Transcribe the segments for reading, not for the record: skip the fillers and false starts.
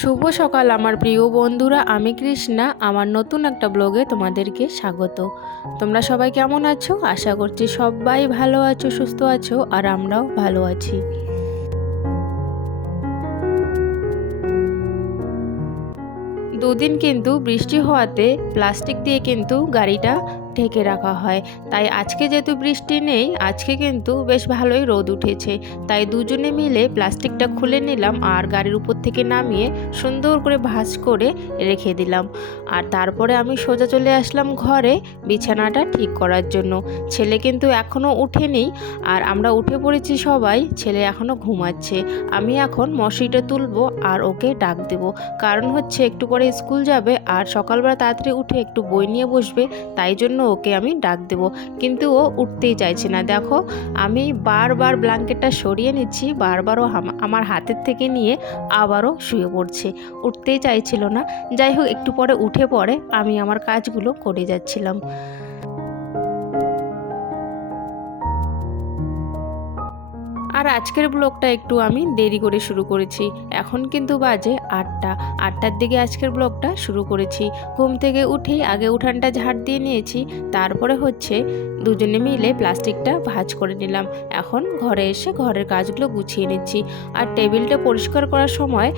শুভ সকাল আমার প্রিয় বন্ধুরা, আমি কৃষ্ণা। আমার নতুন একটা ব্লগে তোমাদেরকে স্বাগত। তোমরা সবাই কেমন আছো? আশা করছি সবাই ভালো আছো, সুস্থ আছো, আর আমরাও ভালো আছি। দুদিন কিন্তু বৃষ্টি হওয়াতে প্লাস্টিক দিয়ে কিন্তু গাড়িটা ঢেকে রাখা হয়। তাই আজকে যেহেতু বৃষ্টি নেই, আজকে কিন্তু বেশ ভালোই রোদ উঠেছে। তাই দুজনে মিলে প্লাস্টিকটা খুলে নিলাম আর গাড়ির উপর থেকে নামিয়ে সুন্দর করে ভাঁজ করে রেখে দিলাম। আর তারপরে আমি সোজা চলে আসলাম ঘরে বিছানাটা ঠিক করার জন্য। ছেলে কিন্তু এখনও উঠেনি, আর আমরা উঠে পড়েছি সবাই। ছেলে এখনও ঘুমাচ্ছে। আমি এখন মশারিটা তুলবো আর ওকে ডাক দেবো, কারণ হচ্ছে একটু পরে স্কুল যাবে আর সকালবেলা তাড়াতাড়ি উঠে একটু বই নিয়ে বসবে। তাই জন্য ওকে আমি ডাক দেব, কিন্তু ও উঠতেই চাইছে না। দেখো, আমি বারবার ব্ল্যাঙ্কেটটা সরিয়ে নিচ্ছি, বারবারও আমার হাতের থেকে নিয়ে আবারও শুয়ে পড়ছে, উঠতেই চাইছিল না। যাই হোক, একটু পরে উঠে পড়ে আমি আমার কাজগুলো করে যাচ্ছিলাম। আর আজকের ব্লগটা একটু আমি দেরি করে শুরু করেছি। এখন কিন্তু বাজে 8টার দিকে আজকের ব্লগটা শুরু করেছি। ঘুম থেকে উঠেই আগে উঠানটা ঝাড় দিয়ে নিয়েছি, তারপরে হচ্ছে দুজনে মিলে প্লাস্টিকটা ভাঁজ করে নিলাম। এখন ঘরে এসে ঘরের কাজগুলো গুছিয়ে নিচ্ছি। আর টেবিলটা পরিষ্কার করার সময়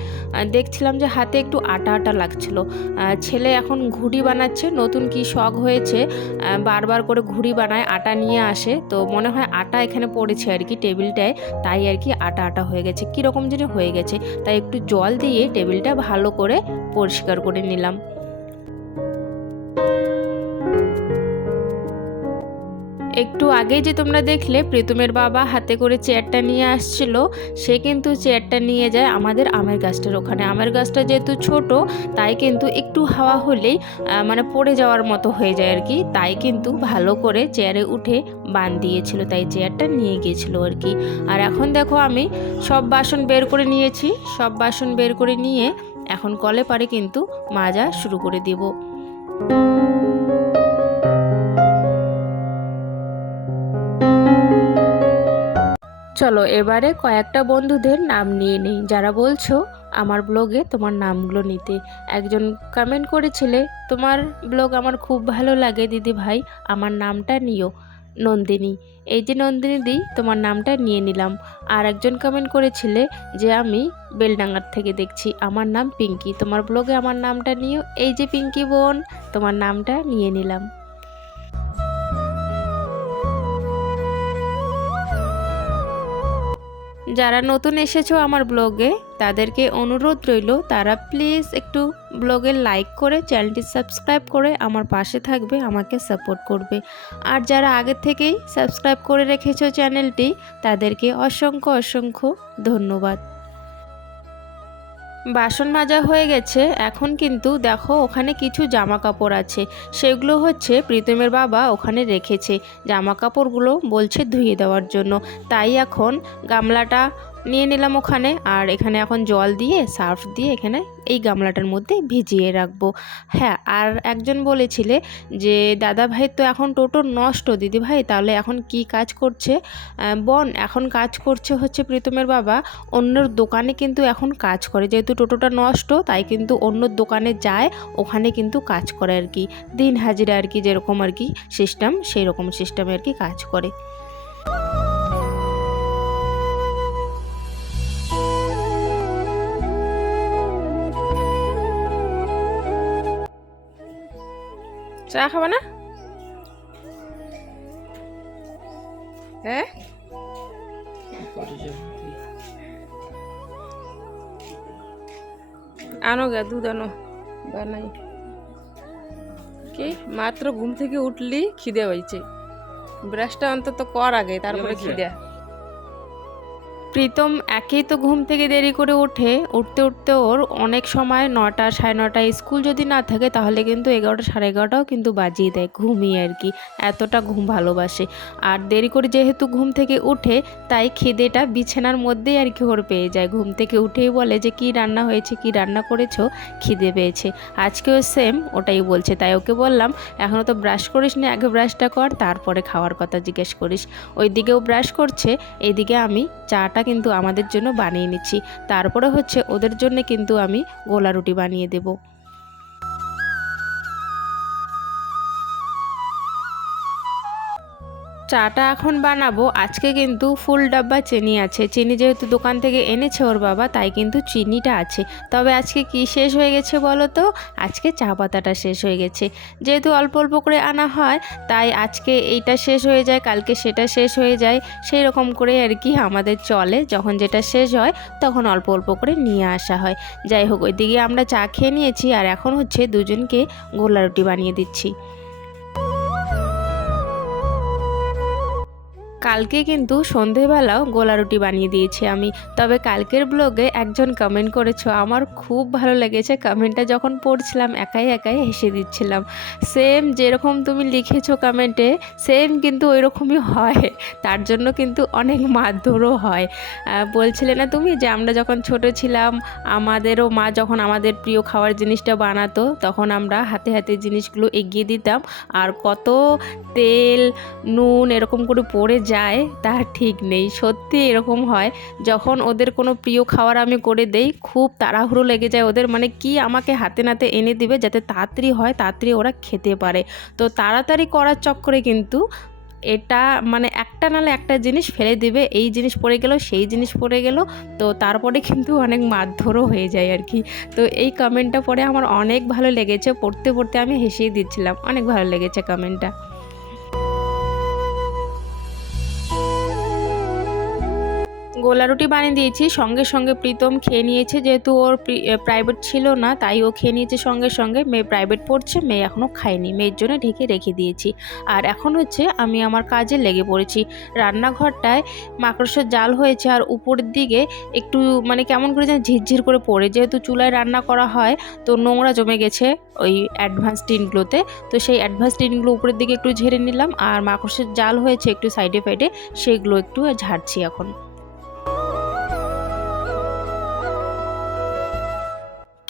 দেখছিলাম যে হাতে একটু আটা আটা লাগছিল। ছেলে এখন ঘুড়ি বানাচ্ছে, নতুন কি শখ হয়েছে, বারবার করে ঘুড়ি বানায়, আটা নিয়ে আসে। তো মনে হয় আটা এখানে পড়েছে আর কি টেবিলটায়, তাই আর কি আটা আটা হয়ে গেছে, কীরকম যেন হয়ে গেছে। তাই একটু জল দিয়ে টেবিলটা ভালো করে পরিষ্কার করে নিলাম। একটু আগে যে তোমরা দেখলে প্রীতমের বাবা হাতে করে চেয়ারটা নিয়ে আসছিল, সে কিন্তু চেয়ারটা নিয়ে যায় আমাদের আমের গাছটার ওখানে। আমের গাছটা যেহেতু ছোট, তাই কিন্তু একটু হাওয়া হলেই মানে পড়ে যাওয়ার মতো হয়ে যায় আর কি। তাই কিন্তু ভালো করে চেয়ারে উঠে বাঁধ দিয়েছিল, তাই চেয়ারটা নিয়ে গিয়েছিল আর কি। আর এখন দেখো, আমি সব বাসন বের করে নিয়েছি। সব বাসন বের করে নিয়ে এখন কলে পারে কিন্তু মাজা শুরু করে দেব। চলো এবারে কয়েকটা বন্ধুদের নাম নিয়ে নেই, যারা বলছো আমার ব্লগে তোমার নামগুলো নিতে। একজন কমেন্ট করেছিলে, তোমার ব্লগ আমার খুব ভালো লাগে দিদি ভাই, আমার নামটা নিও। নন্দিনী, এই যে নন্দিনী দি, তোমার নামটা নিয়ে নিলাম। আর একজন কমেন্ট করেছিলে যে আমি বেলডাঙ্গার থেকে দেখছি, আমার নাম পিঙ্কি, তোমার ব্লগে আমার নামটা নিও। এই যে পিঙ্কি বোন, তোমার নামটা নিয়ে নিলাম। যারা নতুন এসেছো আমার ব্লগে, তাদেরকে অনুরোধ রইল, তারা প্লিজ একটু ব্লগে লাইক করে চ্যানেলটি সাবস্ক্রাইব করে আমার পাশে থাকবে, আমাকে সাপোর্ট করবে। আর যারা আগে থেকেই সাবস্ক্রাইব করে রেখেছো চ্যানেলটি, তাদেরকে অসংখ্য অসংখ্য ধন্যবাদ। বাসন মাজা হয়ে গেছে। এখন কিন্তু দেখো, ওখানে কিছু জামা কাপড় আছে, সেগুলো হচ্ছে প্রীতমের বাবা ওখানে রেখেছে। জামা কাপড়গুলো বলছে ধুয়ে দেওয়ার জন্য, তাই এখন গামলাটা নিয়ে নিলাম ওখানে। আর এখানে এখন জল দিয়ে সার্ফ দিয়ে এখানে এই গামলাটার মধ্যে ভিজিয়ে রাখবো। হ্যাঁ, আর একজন বলেছিলে যে দাদা ভাই তো এখন টোটো নষ্ট, দিদি ভাই তাহলে এখন কি কাজ করছে? বোন, এখন কাজ করছে হচ্ছে প্রীতমের বাবা অন্যর দোকানে কিন্তু এখন কাজ করে। যেহেতু টোটোটা নষ্ট, তাই কিন্তু অন্য দোকানে যায়, ওখানে কিন্তু কাজ করে আর কি, দিন হাজিরা আর কি, যেরকম আর কি সিস্টেম, সেই রকম সিস্টেমে আর কি কাজ করে। চা খাবে না? হ্যাঁ, আনো গা, দুধ আনো, বানাই। কি মাত্র ঘুম থেকে উঠলি খিদে হয়েছে, ব্রাশটা অন্তত কর আগে, তারপরে খিদে। প্রীতম একেই তো ঘুম থেকে দেরি করে ওঠে, উঠতে উঠতে ওর অনেক সময় 9টা, 9:30, স্কুল যদি না থাকে তাহলে কিন্তু 11টা, 11:30টাও কিন্তু বাজিয়ে দেয় ঘুমিয়ে আর কি, এতটা ঘুম ভালোবাসে। আর দেরি করে যেহেতু ঘুম থেকে উঠে, তাই খিদেটা বিছানার মধ্যেই আর কি ওর পেয়ে যায়। ঘুম থেকে উঠেই বলে যে কি রান্না হয়েছে, কি রান্না করেছো, খিদে পেয়েছে। আজকেও সেম ওটাই বলছে। তাই ওকে বললাম এখনও তো ব্রাশ করিস নি, আগে ব্রাশটা কর, তারপরে খাওয়ার কথা জিজ্ঞেস করিস। ওইদিকেও ব্রাশ করছে, এইদিকে আমি চাটা চাটা কিন্তু আমাদের জন্য বানিয়ে নিচ্ছি। তারপরে হচ্ছে ওদের জন্য কিন্তু আমি গোলা রুটি বানিয়ে দেবো। চাটা এখন বানাবো। আজকে কিন্তু ফুল ডাব্বা চিনি আছে। চিনি যেহেতু দোকান থেকে এনেছে ওর বাবা, তাই কিন্তু চিনিটা আছে। তবে আজকে কি শেষ হয়ে গেছে বলো তো? আজকে চা পাতাটা শেষ হয়ে গেছে। যেহেতু অল্প অল্প করে আনা হয়, তাই আজকে এইটা শেষ হয়ে যায়, কালকে সেটা শেষ হয়ে যায়। সেই রকম করে আর কি আমাদের চলে। যখন যেটা শেষ হয় তখন অল্প অল্প করে নিয়ে আসা হয়। যাই হোক, ওইদিকে আমরা চা খেয়ে নিয়েছি আর এখন হচ্ছে দুজনকে গোলা রুটি বানিয়ে দিচ্ছি। কালকে কিন্তু সন্ধেবেলাও গোলা রুটি বানিয়ে দিয়েছি আমি। তবে কালকের ব্লগে একজন কমেন্ট করেছো, আমার খুব ভালো লেগেছে। কমেন্টটা যখন পড়ছিলাম একাই একাই হেসে দিচ্ছিলাম। সেম যেরকম তুমি লিখেছো কমেন্টে, সেম কিন্তু ওই রকমই হয়। তার জন্য কিন্তু অনেক মারধরও হয়। বলছিলে না তুমি যে আমরা যখন ছোট ছিলাম, আমাদেরও মা যখন আমাদের প্রিয় খাওয়ার জিনিসটা বানাতো, তখন আমরা হাতে হাতে জিনিসগুলো এগিয়ে দিতাম। আর কত তেল নুন এরকম করে পড়ে যায় তার ঠিক নেই। সত্যি এরকম হয়, যখন ওদের কোনো প্রিয় খাবার আমি করে দেই, খুব তাড়াহুড়ো লেগে যায় ওদের, মানে কি আমাকে হাতে নাতে এনে দিবে যাতে তাড়াতাড়ি হয়, তাড়াতাড়ি ওরা খেতে পারে। তো তাড়াতাড়ি করার চক্করে কিন্তু এটা মানে একটা নালে একটা জিনিস ফেলে দিবে, এই জিনিস পড়ে গেল সেই জিনিস পড়ে গেল। তো তারপরে কিন্তু অনেক মারধরও হয়ে যায় আর কি। তো এই কমেন্টটা পড়ে আমার অনেক ভালো লেগেছে, পড়তে পড়তে আমি হেসেই দিচ্ছিলাম, অনেক ভালো লেগেছে কমেন্টটা। গোলা রুটি বানিয়ে দিয়েছি, সঙ্গে সঙ্গে প্রীতম খেয়ে নিয়েছে। যেহেতু ওর প্রাইভেট ছিল না, তাই ও খেয়ে নিয়েছে সঙ্গে সঙ্গে। মেয়ে প্রাইভেট পড়ছে, মেয়ে এখনও খায়নি, মেয়ের জন্য ঢেকে রেখে দিয়েছি। আর এখন হচ্ছে আমি আমার কাজে লেগে পড়েছি। রান্নাঘরটায় মাকড়সার জাল হয়েছে আর উপরের দিকে একটু মানে কেমন করে যেন ঝিরঝির করে পড়ে, যেহেতু চুলায় রান্না করা হয় তো নোংরা জমে গেছে ওই অ্যাডভান্স টিনগুলোতে। তো সেই অ্যাডভান্স টিনগুলো উপরের দিকে একটু ঝেড়ে নিলাম, আর মাকড়সার জাল হয়েছে একটু সাইডে ফাইডে, সেগুলো একটু ঝাড়ছি এখন।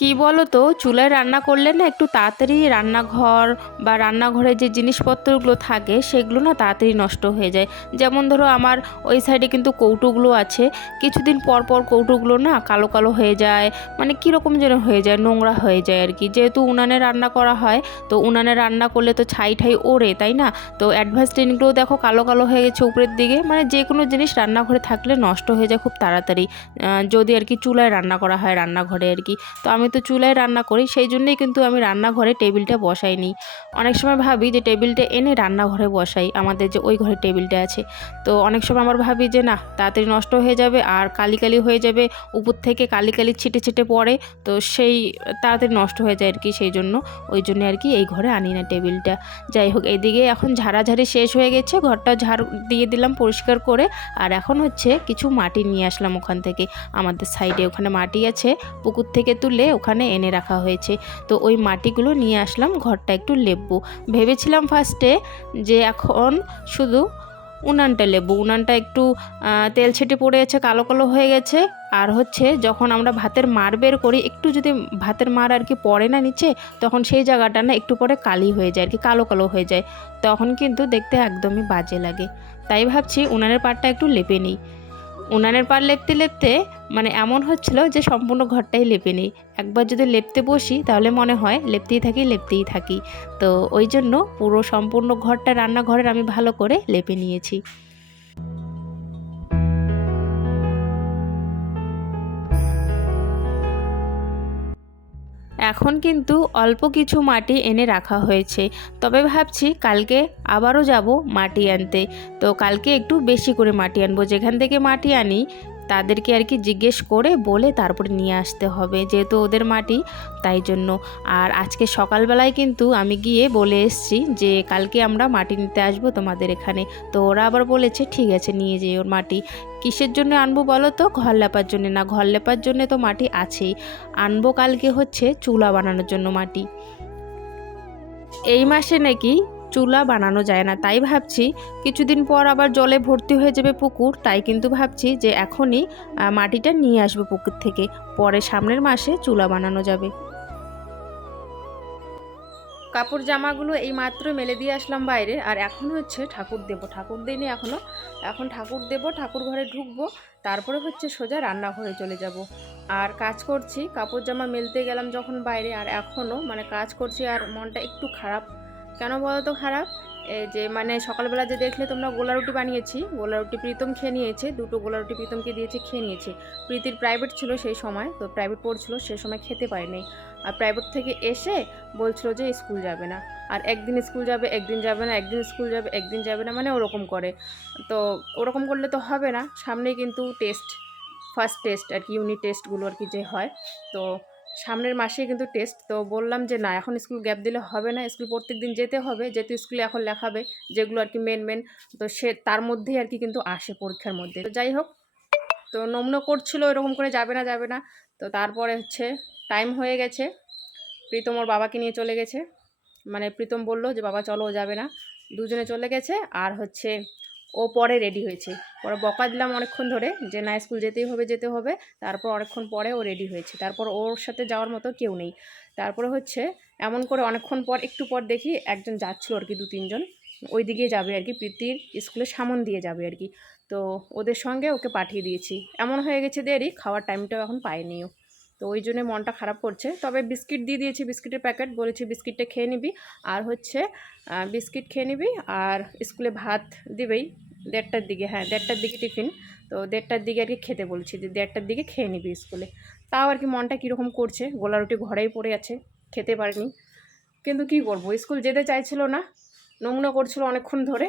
কি বলো তো, চুলায় রান্না করলে না একটু তাড়াতাড়ি রান্নাঘর বা রান্নাঘরে যে জিনিসপত্রগুলো থাকে সেগুলো না তাড়াতাড়ি নষ্ট হয়ে যায়। যেমন ধরো আমার ওই সাইডে কিন্তু কৌটোগুলো আছে, কিছুদিন পর পর কৌটোগুলো না কালো কালো হয়ে যায়, মানে কীরকম যেন হয়ে যায়, নোংরা হয়ে যায় আর কি। যেহেতু উনানে রান্না করা হয়, তো উনানে রান্না করলে তো ছাই ঠাই ওড়ে, তাই না? তো অ্যাডভান্স টিনগুলো দেখো কালো কালো হয়ে গেছে উপরের দিকে। মানে যে কোনো জিনিস রান্নাঘরে থাকলে নষ্ট হয়ে যায় খুব তাড়াতাড়ি, যদি আর কি চুলায় রান্না করা হয় রান্নাঘরে আর কি। তো আমি তো চুলায় রান্না করি, সেই জন্যই কিন্তু আমি রান্নাঘরে টেবিলটা বসাইনি। অনেক সময় ভাবি যে টেবিলটা এনে রান্নাঘরে বসাই, আমাদের যে ওই ঘরে টেবিলটা আছে। তো অনেক সময় আমার ভাবি যে না, তাড়াতাড়ি নষ্ট হয়ে যাবে আর কালি কালি হয়ে যাবে, উপর থেকে কালি কালি ছিটে ছিটে পড়ে, তো সেই তাড়াতাড়ি নষ্ট হয়ে যায় আর কি। সেই জন্য ওই জন্য আর কি এই ঘরে আনি না টেবিলটা। যাই হোক, এইদিকে এখন ঝাড়াঝাড়ি শেষ হয়ে গেছে, ঘরটা ঝাড় দিয়ে দিলাম পরিষ্কার করে। আর এখন হচ্ছে কিছু মাটি নিয়ে আসলাম ওখান থেকে, আমাদের সাইডে ওখানে মাটি আছে, পুকুর থেকে তুলে ওখানে এনে রাখা হয়েছে। তো ওই মাটিগুলো নিয়ে আসলাম, ঘরটা একটু লেপবো। ভেবেছিলাম ফার্স্টে যে এখন শুধু উনানটা লেপবো, উনানটা একটু তেল ছিটে পড়ে আছে, কালো কালো হয়ে গেছে। আর হচ্ছে যখন আমরা ভাতের মার বের করি, একটু যদি ভাতের মার আর কি পড়ে না নিচে, তখন সেই জায়গাটা না একটু পরে কালি হয়ে যায় আর কি, কালো কালো হয়ে যায়, তখন কিন্তু দেখতে একদমই বাজে লাগে। তাই ভাবছি উনানের পাড়টা একটু লেপে নিই। উনানের পাড় লেপতে লেপতে মানে এমন হচ্ছিল যে সম্পূর্ণ ঘরটাই লেপে নিই। একবার যদি লেপতে বসি তাহলে মনে হয় লেপতেই থাকি। তো ওই জন্য পুরো সম্পূর্ণ ঘরটা, রান্নাঘরের আমি ভালো করে লেপে নিয়েছি। এখন কিন্তু অল্প কিছু মাটি এনে রাখা হয়েছে, তবে ভাবছি কালকে আবারও যাব মাটি আনতে। তো কালকে একটু বেশি করে মাটি আনবো, যেখান থেকে মাটি আনি তাদেরকে আর কি জিজ্ঞেস করে বলে তারপরে নিয়ে আসতে হবে, যেহেতু ওদের মাটি, তাই জন্য। আর আজকে সকালবেলায় কিন্তু আমি গিয়ে বলে এসেছি যে কালকে আমরা মাটি নিতে আসবো তোমাদের এখানে। তো ওরা আবার বলেছে ঠিক আছে নিয়ে যেই ওর মাটি। কিসের জন্য আনবো বলো তো? ঘর লেপার জন্য না, ঘর লেপার জন্য তো মাটি আছেই, আনবো কালকে হচ্ছে চুলা বানানোর জন্য মাটি। এই মাসে নাকি চুলা বানানো যায় না, তাই ভাবছি কিছুদিন পর আবার জলে ভর্তি হয়ে যাবে পুকুর, তাই কিন্তু ভাবছি যে এখনই মাটিটা নিয়ে আসবো পুকুর থেকে, পরে সামনের মাসে চুলা বানানো যাবে। কাপড় জামাগুলো এই মাত্র মেলে দিয়ে আসলাম বাইরে, আর এখন হচ্ছে ঠাকুর দেবো, ঠাকুর দিইনি এখনও, এখন ঠাকুর দেবো, ঠাকুর ঘরে ঢুকবো, তারপরে হচ্ছে সোজা রান্নাঘরে চলে যাব। আর কাজ করছি, কাপড় জামা মেলতে গেলাম যখন বাইরে, আর এখনও মানে কাজ করছি, আর মনটা একটু খারাপ। কেন বলো তো খারাপ? এই যে মানে সকালবেলা যে দেখলে তোমরা গোলা রুটি বানিয়েছি, গোলা রুটি প্রীতম খেয়ে নিয়েছে, দুটো গোলা রুটি প্রীতমকে দিয়েছে, খেয়ে নিয়েছে। প্রীতির প্রাইভেট ছিল সেই সময়, তো প্রাইভেট পড়ছিল, সেই সময় খেতে পারেনি। আর প্রাইভেট থেকে এসে বলছিল যে স্কুল যাবে না, আর একদিন স্কুল যাবে একদিন যাবে না, একদিন স্কুল যাবে একদিন যাবে না, মানে ওরকম করে। তো ওরকম করলে তো হবে না, সামনে কিন্তু টেস্ট, ফার্স্ট টেস্ট আর কি, ইউনিট টেস্টগুলো আর কি যে হয়, তো সামনের মাসেই কিন্তু টেস্ট। তো বললাম যে না, এখন স্কুল গ্যাপ দিলে হবে না, স্কুল প্রত্যেক দিন যেতে হবে, যেহেতু স্কুলে এখন লেখাবে যেগুলো আর কি মেন, তো সে তার মধ্যেই আর কি কিন্তু আসে পরীক্ষার মধ্যে। তো যাই হোক, তো নমন করছিল এরকম করে যাবে না যাবে না, তো তারপরে হচ্ছে টাইম হয়ে গেছে, প্রীতম ওর বাবাকে নিয়ে চলে গেছে, মানে প্রীতম বলল যে বাবা চলো, ও যাবে না, দুজনে চলে গেছে। আর হচ্ছে ও পরে রেডি হয়েছে, পরে বকা দিলাম অনেকক্ষণ ধরে যে না স্কুল যেতেই হবে যেতে হবে, তারপর অনেকক্ষণ পরে ও রেডি হয়েছে, তারপর ওর সাথে যাওয়ার মতো কেউ নেই। তারপরে হচ্ছে এমন করে অনেকক্ষণ পর একটু পর দেখি একজন যাচ্ছিল আর কি, 2-3 জন ওই দিকে যাবে আর কি, প্রীতির স্কুলের সামন দিয়ে যাবে আর কি, তো ওদের সঙ্গে ওকে পাঠিয়ে দিয়েছি। এমন হয়ে গেছে দেরি, খাওয়ার টাইমটাও এখন পায়নিও, তো ওই জন্য মনটা খারাপ করছে। তবে বিস্কিট দিয়ে দিয়েছি, বিস্কিটের প্যাকেট, বলেছি বিস্কিটটা খেয়ে নিবি, আর হচ্ছে বিস্কিট খেয়ে নিবি, আর স্কুলে ভাত দিবেই 1:30-র দিকে, হ্যাঁ 1:30-র দিকে টিফিন, তো 1:30-র দিকে আর কি খেতে বলছি, যে 1:30-র দিকে খেয়ে নিবি স্কুলে। তাও আর কি মনটা কীরকম করছে, গোলা রুটি ঘরেই পড়ে আছে, খেতে পারিনি, কিন্তু কি করব, স্কুল যেতে চাইছিল না, নমুনা করছিল অনেকক্ষণ ধরে,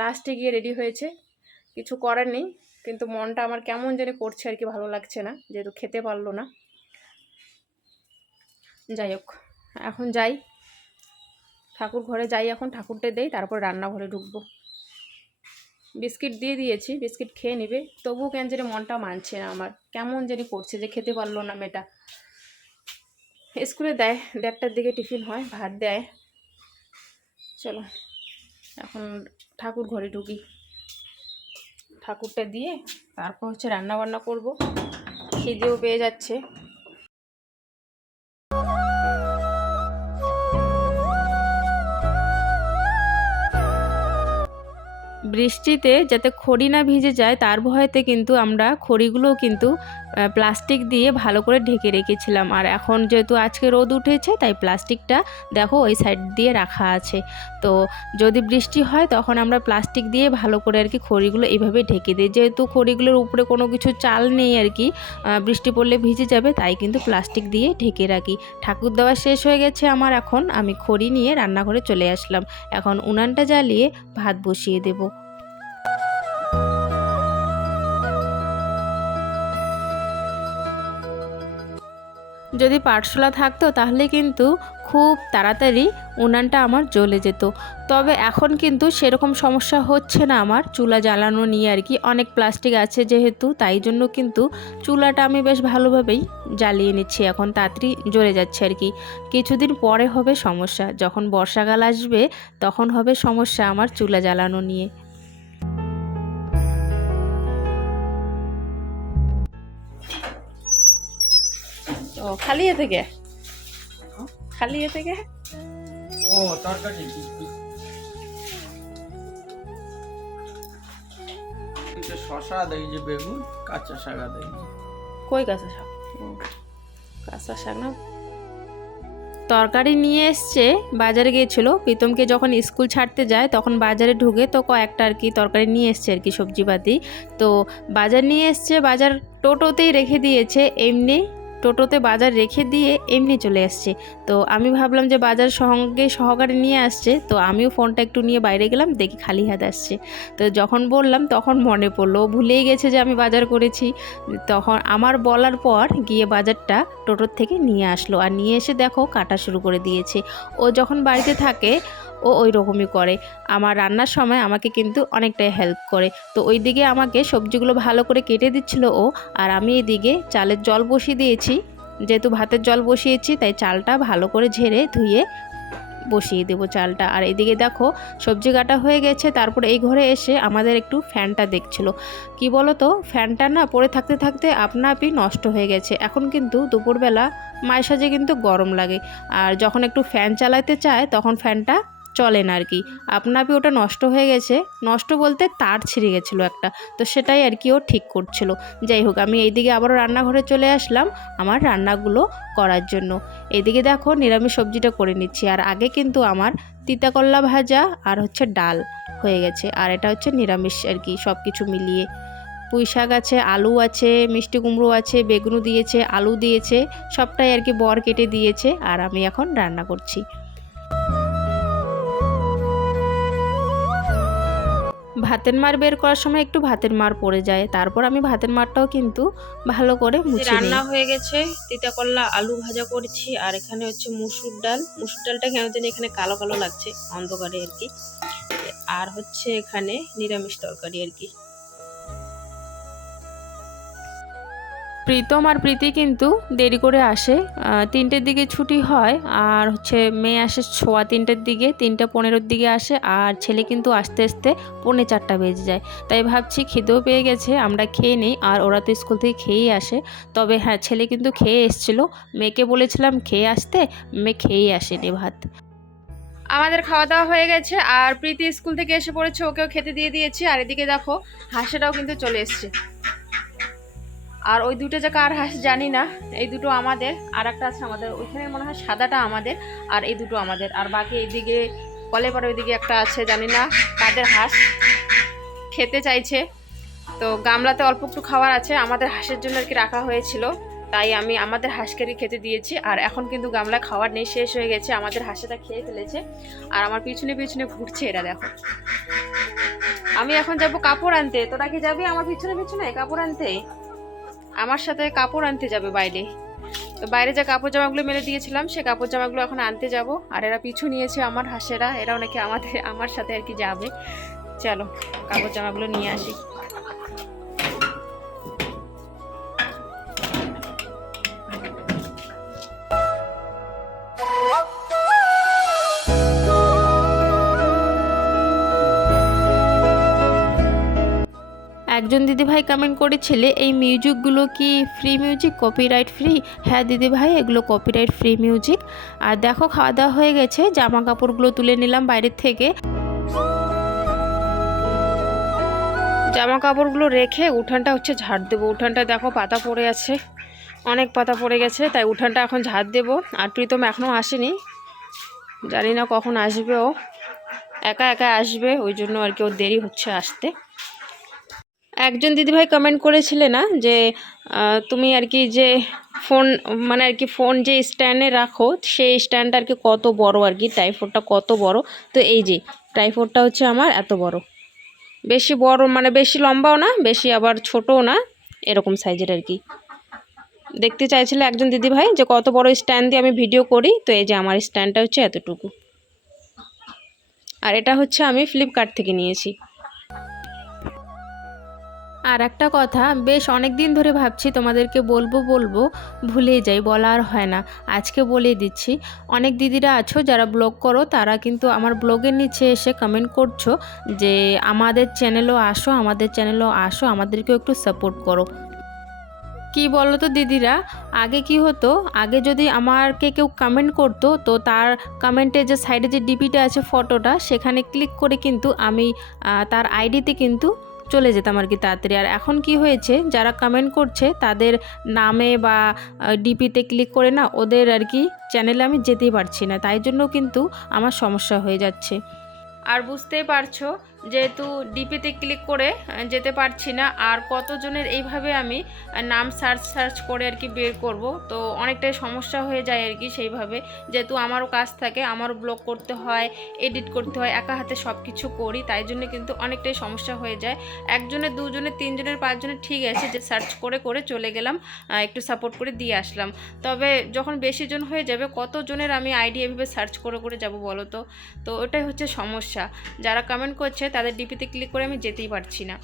লাস্টে গিয়ে রেডি হয়েছে, কিছু করার নেই, কিন্তু মনটা আমার কেমন জানি করছে আর কি, ভালো লাগছে না, যেহেতু খেতে পারলো না। যাই হোক, এখন যাই ঠাকুর ঘরে যাই, এখন ঠাকুরটা দেই, তারপর রান্নাঘরে ঢুকবো। বিস্কিট দিয়ে দিয়েছি, বিস্কিট খেয়ে নেবে, তবুও কেন জানি মনটা মানছে না আমার, কেমন জানি করছে যে খেতে পারলো না মেয়েটা। স্কুলে দেয় 1:30-র দিকে টিফিন হয়, ভাত দেয়। চলো এখন ঠাকুর ঘরে ঢুকি, ঠাকুরটা দিয়ে তারপর হচ্ছে রান্না বান্না করবো, খিদেও পেয়ে যাচ্ছে। বৃষ্টিতে যাতে খড়ি না ভিজে যায় তার ভয়েতে কিন্তু আমরা খড়িগুলোও কিন্তু প্লাস্টিক দিয়ে ভালো করে ঢেকে রেখেছিলাম, আর এখন যেহেতু আজকে রোদ উঠেছে তাই প্লাস্টিকটা দেখো ওই সাইড দিয়ে রাখা আছে। তো যদি বৃষ্টি হয় তখন আমরা প্লাস্টিক দিয়ে ভালো করে আর কি খড়িগুলো এইভাবে ঢেকে দিই, যেহেতু খড়িগুলোর উপরে কোনো কিছু চাল নেই আর কি, বৃষ্টি পড়লে ভিজে যাবে, তাই কিন্তু প্লাস্টিক দিয়ে ঢেকে রাখি। ঠাকুর দেওয়া শেষ হয়ে গেছে আমার, এখন আমি খড়ি নিয়ে রান্নাঘরে চলে আসলাম, এখন উনানটা জ্বালিয়ে ভাত বসিয়ে দেব। যদি পাটশোলা থাকতো তাহলে কিন্তু খুব তাড়াতাড়ি উনানটা আমার জ্বলে যেত, তবে এখন কিন্তু সেরকম সমস্যা হচ্ছে না আমার চুলা জ্বালানো নিয়ে আর কি, অনেক প্লাস্টিক আছে যেহেতু, তাই জন্য কিন্তু চুলাটা আমি বেশ ভালোভাবেই জ্বালিয়ে নিচ্ছি, এখন তাড়াতাড়ি জ্বলে যাচ্ছে আর কি। কিছুদিন পরে হবে সমস্যা, যখন বর্ষাকাল আসবে তখন হবে সমস্যা আমার চুলা জ্বালানো নিয়ে। ও খালি এ থেকে ও তরকারি শশা দেই, যে বেগুন, কাঁচা শাক দেই। কই কাঁচা শাক? কাঁচা শাক না, তরকারি নিয়ে এসছে, বাজারে গিয়েছিল প্রীতমকে যখন স্কুল ছাড়তে যায় তখন বাজারে ঢুকে তো কয়েকটা আর কি তরকারি নিয়ে এসছে আর কি, সবজিপাতি। তো বাজার নিয়ে এসছে, বাজার টোটোতেই রেখে দিয়েছে, এমনি টোটোতে বাজার রেখে দিয়ে এমনি চলে আসছে। তো আমি ভাবলাম যে বাজার সঙ্গে সহকারে নিয়ে আসছে, তো আমিও ফোনটা একটু নিয়ে বাইরে গেলাম, দেখি খালি হাত আসছে। তো যখন বললাম তখন মনে পড়লো, ভুলেই গেছে যে আমি বাজার করেছি। তখন আমার বলার পর গিয়ে বাজারটা টোটোর থেকে নিয়ে আসলো, আর নিয়ে এসে দেখো কাটা শুরু করে দিয়েছে। ও যখন বাড়িতে থাকে ও ওই রকমই করে, আমার রান্নার সময় আমাকে কিন্তু অনেকটাই হেল্প করে। তো ওই দিকে আমাকে সবজিগুলো ভালো করে কেটে দিচ্ছিল ও, আর আমি এদিকে চালের জল বসিয়ে দিয়েছি, যেহেতু ভাতের জল বসিয়েছি তাই চালটা ভালো করে ঝেড়ে ধুয়ে বসিয়ে দেবো চালটা। আর এদিকে দেখো সবজি কাটা হয়ে গেছে। তারপরে এই ঘরে এসে আমাদের একটু ফ্যানটা দেখছিল। কি বলো তো, ফ্যানটা না পড়ে থাকতে থাকতে আপনা আপনি নষ্ট হয়ে গেছে। এখন কিন্তু দুপুরবেলা মাঝে সাঝে কিন্তু গরম লাগে, আর যখন একটু ফ্যান চালাতে চায় তখন ফ্যানটা চলে না আর কি। আপনাপি ওটা নষ্ট হয়ে গেছে, নষ্ট বলতে তার ছিঁড়ে গেছিলো একটা, তো সেটাই আর কি ও ঠিক করছিল। যাই হোক, আমি এইদিকে আবারও রান্নাঘরে চলে আসলাম আমার রান্নাগুলো করার জন্য। এদিকে দেখো নিরামিষ সবজিটা করে নিচ্ছি। আর আগে কিন্তু আমার তিতা করলা ভাজা আর হচ্ছে ডাল হয়ে গেছে, আর এটা হচ্ছে নিরামিষ আর কি, সব কিছু মিলিয়ে। পুঁই শাক আছে, আলু আছে, মিষ্টি কুমড়ো আছে, বেগুনও দিয়েছে, আলু দিয়েছে, সবটাই আর কি বর কেটে দিয়েছে। আর আমি এখন রান্না করছি। ভাতের মার বের করার সময় একটু ভাতের মার পড়ে যায়, তারপর আমি ভাতের মারটাও কিন্তু ভালো করে মুছে নিই। রান্না হয়ে গেছে, তিতা করলা আলু ভাজা করছি। আর এখানে হচ্ছে মুসুর ডাল। মুসুর ডালটা কেন জানি এখানে কালো কালো লাগছে অন্ধকারে আর কি। আর হচ্ছে এখানে নিরামিষ তরকারি আর কি। প্রীতম আর প্রীতি কিন্তু দেরি করে আসে, 3টের দিকে ছুটি হয়। আর হচ্ছে মেয়ে আসে 3:15 দিকে, 3:15 দিকে আসে। আর ছেলে কিন্তু আস্তে আস্তে 3:45 বেজে যায়। তাই ভাবছি খিদেও পেয়ে গেছে, আমরা খেয়ে নিই। আর ওরা তো স্কুল থেকে খেয়েই আসে। তবে হ্যাঁ, ছেলে কিন্তু খেয়ে এসেছিলো, মেয়েকে বলেছিলাম খেয়ে আসতে, মেয়ে খেয়েই আসেনি ভাত। আমাদের খাওয়া দাওয়া হয়ে গেছে, আর প্রীতি স্কুল থেকে এসে পড়েছে, ওকেও খেতে দিয়ে দিয়েছি। আর এদিকে দেখো হাঁসেরাও কিন্তু চলে এসছে। আর ওই দুটো যে কার হাঁস জানি না, এই দুটো আমাদের, আর একটা আছে আমাদের ওইখানে মনে হয় সাদাটা আমাদের, আর এই দুটো আমাদের। আর বাকি এইদিকে কলেপাড়া ওইদিকে একটা আছে, জানি না কাদের হাঁস, খেতে চাইছে। তো গামলাতে অল্প একটু খাবার আছে, আমাদের হাঁসের জন্য আর কি রাখা হয়েছিল, তাই আমি আমাদের হাঁসকেরই খেতে দিয়েছি। আর এখন কিন্তু গামলায় খাবার নেই, শেষ হয়ে গেছে, আমাদের হাঁসেটা খেয়ে ফেলেছে। আর আমার পিছনে পিছনে ঘুরছে এরা, দেখো। আমি এখন যাব কাপড় আনতে, তোরা কি যাবি আমার পিছনে পিছনে কাপড় আনতে? আমার সাথে কাপড় আনতে যাবে বাইরে। তো বাইরে যে কাপড় জামাগুলো মেলে দিয়েছিলাম, সে কাপড় জামাগুলো এখন আনতে যাব। আর এরা পিছু নিয়েছে আমার হাঁসেরা, এরাও নাকি আমার সাথে আর কি যাবে। চলো কাপড় জামাগুলো নিয়ে আসি। একজন দিদিভাই কমেন্ট করেছিলে এই মিউজিকগুলো কি ফ্রি মিউজিক, কপিরাইট ফ্রি? হ্যাঁ দিদিভাই, এগুলো কপিরাইট ফ্রি মিউজিক। আর দেখো খাওয়া দাওয়া হয়ে গেছে, জামা কাপড়গুলো তুলে নিলাম বাইরের থেকে। জামা কাপড়গুলো রেখে উঠানটা হচ্ছে ঝাড় দেবো। উঠানটা দেখো পাতা পড়ে আছে, অনেক পাতা পড়ে গেছে, তাই উঠানটা এখন ঝাড় দেবো। আর প্রীতম এখনও আসেনি, জানি না কখন আসবে, ও একা একা আসবে, ওই জন্য আর কি ওর দেরি হচ্ছে আসতে। একজন দিদিভাই কমেন্ট করেছিলে না যে তুমি আর কি যে ফোন মানে আর কি ফোন যে স্ট্যান্ডে রাখো, সেই স্ট্যান্ডটা আর কি কত বড় আর কি, ট্রাইপডটা কত বড়। তো এই যে ট্রাইপডটা হচ্ছে আমার এত বড়, বেশি বড় মানে বেশি লম্বাও না, বেশি আবার ছোটও না, এরকম সাইজের আর কি। দেখতে চাইছিলে একজন দিদিভাই যে কত বড় স্ট্যান্ড দিয়ে আমি ভিডিও করি, তো এই যে আমার স্ট্যান্ডটা হচ্ছে এতটুকু। আর এটা হচ্ছে আমি ফ্লিপকার্ট থেকে নিয়েছি। আর একটা কথা, বেশ অনেক দিন ধরে ভাবছি তোমাদেরকে বলবো ভুলেই যাই, বলা আর হয় না। আজকে বলে দিচ্ছি। অনেক দিদিরা আছো যারা ব্লগ করো, তারা কিন্তু আমার ব্লগের নিচে এসে কমেন্ট করছো যে আমাদের চ্যানেলও আসো, আমাদেরকেও একটু সাপোর্ট করো। কি বলো তো দিদিরা, আগে কি হতো, আগে যদি আমাকে কেউ কমেন্ট করতো, তো তার কমেন্টে যে সাইডে যে ডিপিটা আছে ফটোটা, সেখানে ক্লিক করে কিন্তু আমি তার আইডিতে কিন্তু চলে যেতাম আর কি তাড়াতাড়ি। আর এখন কি হয়েছে, যারা কমেন্ট করছে তাদের নামে বা ডিপিতে ক্লিক করে না, ওদের আর কি চ্যানেলে আমি যেতেই পারছি না, তাই জন্য কিন্তু আমার সমস্যা হয়ে যাচ্ছে। আর বুঝতেই পারছো, যেহেতু ডিপিতে ক্লিক করে যেতে পারছি না, আর কতজনের এইভাবে আমি নাম সার্চ করে আর কি বের করব, তো অনেকটাই সমস্যা হয়ে যায় আর কি। সেইভাবে যেহেতু আমারও কাজ থাকে, আমারও ব্লগ করতে হয়, এডিট করতে হয়, একা হাতে সব কিছু করি, তাই জন্য কিন্তু অনেকটাই সমস্যা হয়ে যায়। একজনের, দুজনের, তিনজনের, পাঁচজনের ঠিক আছে যে সার্চ করে চলে গেলাম, একটু সাপোর্ট করে দিয়ে আসলাম। তবে যখন বেশি জন হয়ে যাবে, কতজনের আমি আইডি এভাবে সার্চ করে যাব বলো তো? তো ওটাই হচ্ছে সমস্যা। যারা কমেন্ট করছে তাদের ডিপিতে ক্লিক করে আমি যেতেই পারছি না।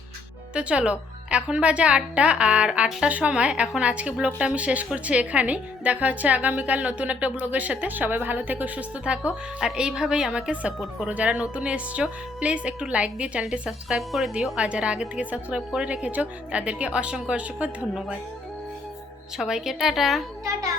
তো চলো এখন বাজে 8টা, আর 8টার সময় এখন আজকে ব্লগটা আমি শেষ করছি এখানেই। দেখা হচ্ছে আগামীকাল নতুন একটা ব্লগের সাথে। সবাই ভালো থেকো, সুস্থ থাকো, আর এইভাবেই আমাকে সাপোর্ট করো। যারা নতুন এসছো প্লিজ একটু লাইক দিয়ে চ্যানেলটি সাবস্ক্রাইব করে দিও, আর যারা আগে থেকে সাবস্ক্রাইব করে রেখেছো তাদেরকে অসংখ্য অসংখ্য ধন্যবাদ। সবাইকে টাটা। টাটা।